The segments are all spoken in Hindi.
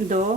2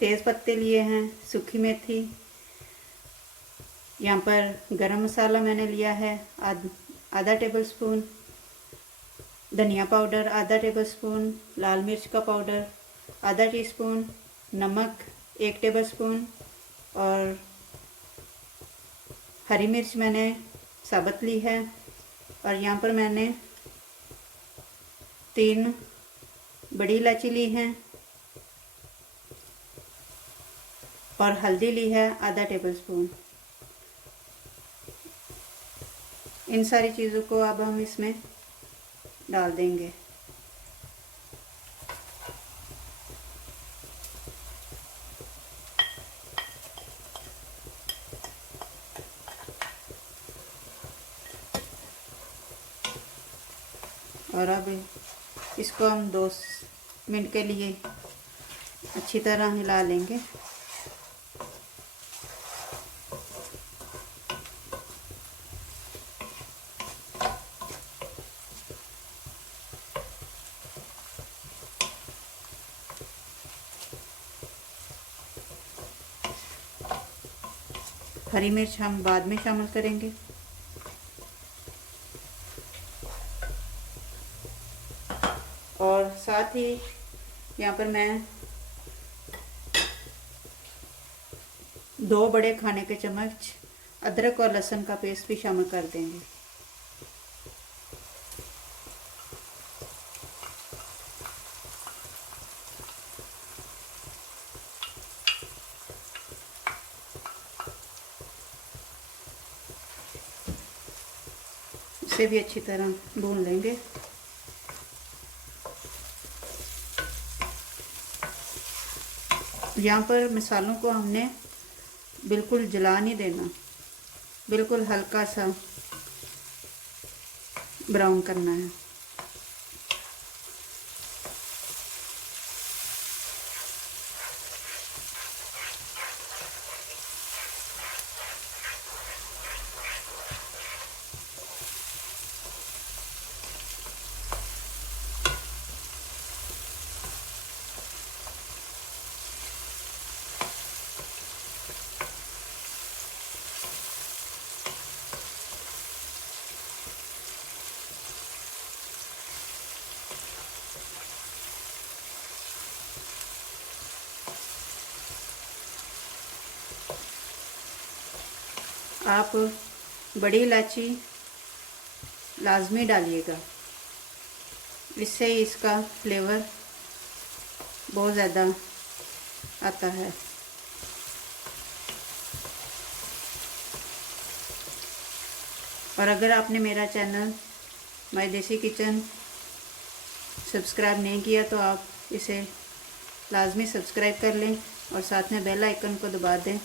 तेज़ पत्ते लिए हैं, सूखी मेथी, यहाँ पर गरम मसाला मैंने लिया है आधा टेबल स्पून, धनिया पाउडर आधा टेबल स्पून, लाल मिर्च का पाउडर आधा टीस्पून, नमक 1 टेबल स्पून और हरी मिर्च मैंने साबुत ली है। और यहाँ पर मैंने 3 बड़ी इलायची ली हैं और हल्दी ली है आधा टेबल स्पून। इन सारी चीज़ों को अब हम इसमें डाल देंगे। और अब इसको हम 2 मिनट के लिए अच्छी तरह हिला लेंगे। हरी मिर्च हम बाद में शामिल करेंगे। और साथ ही यहाँ पर मैं 2 बड़े खाने के चम्मच अदरक और लहसुन का पेस्ट भी शामिल कर देंगे। इसे भी अच्छी तरह भून लेंगे। यहाँ पर मसालों को हमने बिल्कुल जला नहीं देना, बिल्कुल हल्का सा ब्राउन करना है। आप बड़ी इलायची लाजमी डालिएगा, इससे इसका फ्लेवर बहुत ज़्यादा आता है। और अगर आपने मेरा चैनल माय देसी किचन सब्सक्राइब नहीं किया तो आप इसे लाजमी सब्सक्राइब कर लें और साथ में बेल आइकन को दबा दें।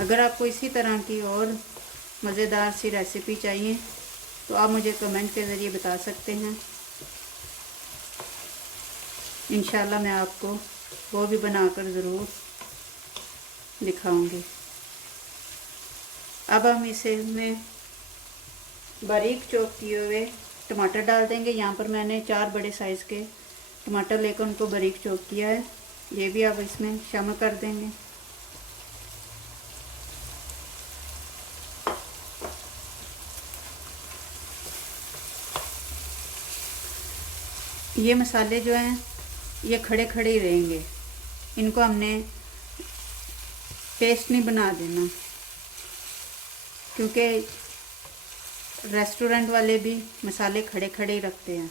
अगर आपको इसी तरह की और मज़ेदार सी रेसिपी चाहिए तो आप मुझे कमेंट के ज़रिए बता सकते हैं। इंशाल्लाह मैं आपको वो भी बनाकर ज़रूर दिखाऊंगी। अब हम इसमें बारीक चॉप किए हुए टमाटर डाल देंगे। यहाँ पर मैंने 4 बड़े साइज़ के टमाटर लेकर उनको बारीक चॉप किया है, ये भी अब इसमें शामिल कर देंगे। ये मसाले जो हैं ये खड़े खड़े ही रहेंगे, इनको हमने पेस्ट नहीं बना देना, क्योंकि रेस्टोरेंट वाले भी मसाले खड़े खड़े ही रखते हैं।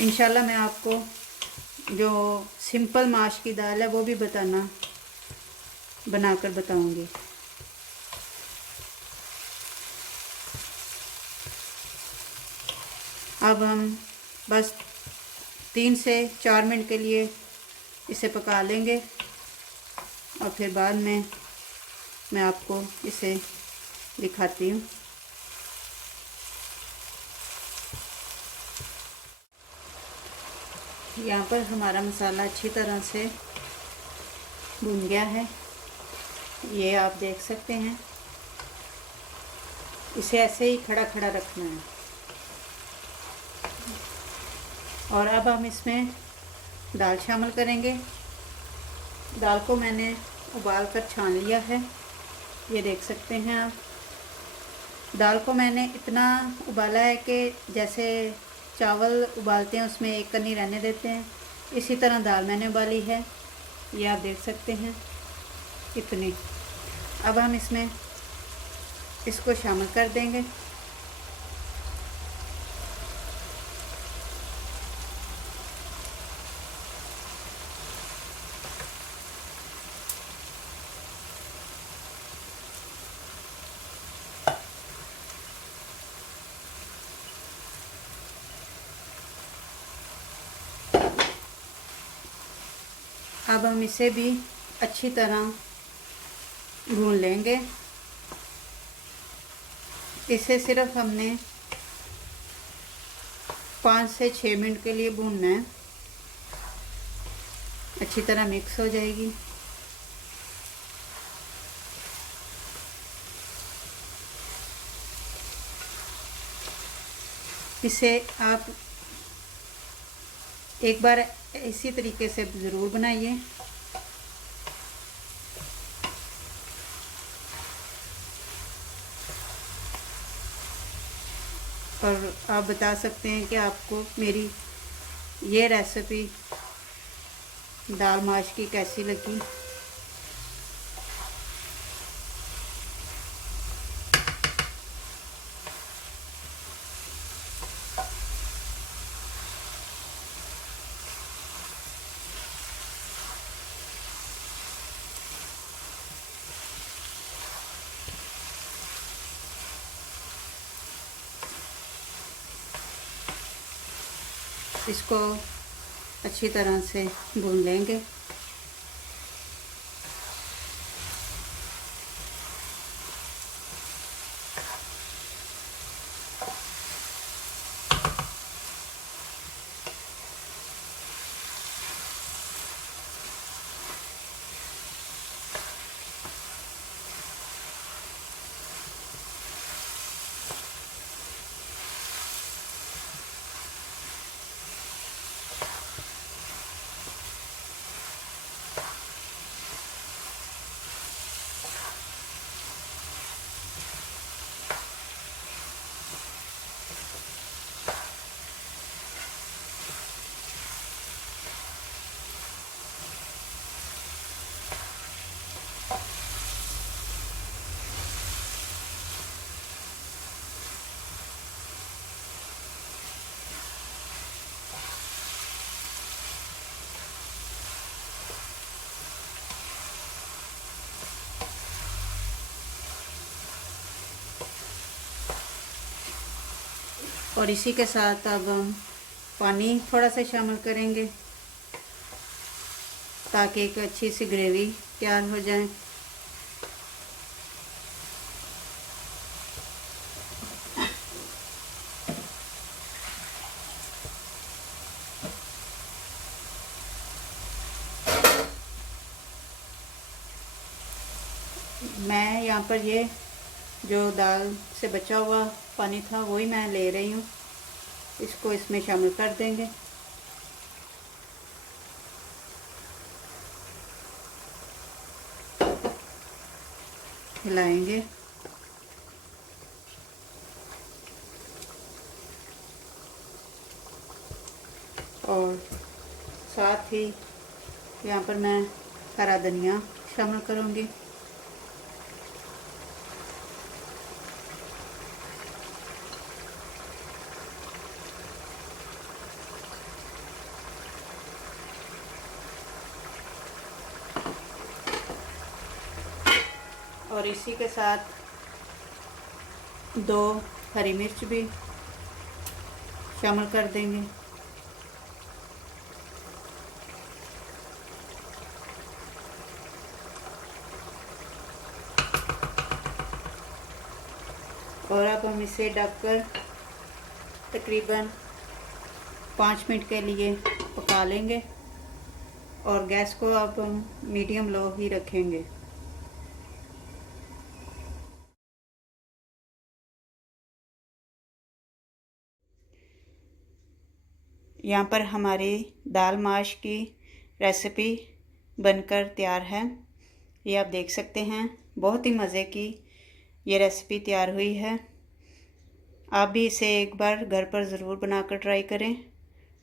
इंशाल्लाह मैं आपको जो सिंपल माश की दाल है वो भी बनाकर बताऊंगी। अब हम बस 3 से 4 मिनट के लिए इसे पका लेंगे और फिर बाद में मैं आपको इसे दिखाती हूँ। यहाँ पर हमारा मसाला अच्छी तरह से भुन गया है, ये आप देख सकते हैं। इसे ऐसे ही खड़ा खड़ा रखना है। और अब हम इसमें दाल शामिल करेंगे। दाल को मैंने उबाल कर छान लिया है, ये देख सकते हैं आप। दाल को मैंने इतना उबाला है कि जैसे चावल उबालते हैं उसमें एक कनी रहने देते हैं, इसी तरह दाल मैंने उबाली है, ये आप देख सकते हैं इतनी। अब हम इसमें इसको शामिल कर देंगे। अब हम इसे भी अच्छी तरह भून लेंगे। इसे सिर्फ हमने 5 से 6 मिनट के लिए भूनना है, अच्छी तरह मिक्स हो जाएगी। इसे आप एक बार इसी तरीके से ज़रूर बनाइए। और आप बता सकते हैं कि आपको मेरी ये रेसिपी दाल माश की कैसी लगी। इसको अच्छी तरह से भून लेंगे। और इसी के साथ अब हम पानी थोड़ा सा शामिल करेंगे ताकि एक अच्छी सी ग्रेवी तैयार हो जाए। मैं यहाँ पर ये जो दाल से बचा हुआ पानी था वही मैं ले रही हूँ, इसको इसमें शामिल कर देंगे। हिलाएंगे और साथ ही यहाँ पर मैं हरा धनिया शामिल करूँगी। और इसी के साथ 2 हरी मिर्च भी शामिल कर देंगे। और अब हम इसे ढककर तकरीबन 5 मिनट के लिए पका लेंगे और गैस को अब हम मीडियम लो ही रखेंगे। यहाँ पर हमारी दाल माश की रेसिपी बनकर तैयार है। ये आप देख सकते हैं, बहुत ही मज़े की ये रेसिपी तैयार हुई है। आप भी इसे एक बार घर पर ज़रूर बनाकर ट्राई करें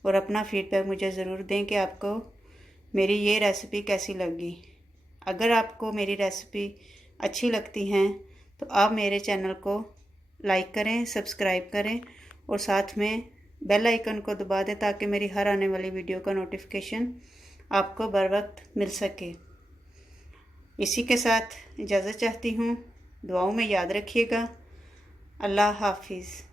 और अपना फीडबैक मुझे ज़रूर दें कि आपको मेरी ये रेसिपी कैसी लगी। अगर आपको मेरी रेसिपी अच्छी लगती हैं तो आप मेरे चैनल को लाइक करें, सब्सक्राइब करें और साथ में बेल आइकन को दबा दें ताकि मेरी हर आने वाली वीडियो का नोटिफिकेशन आपको बर वक्त मिल सके। इसी के साथ इजाज़त चाहती हूँ। दुआओं में याद रखिएगा। अल्लाह हाफिज़।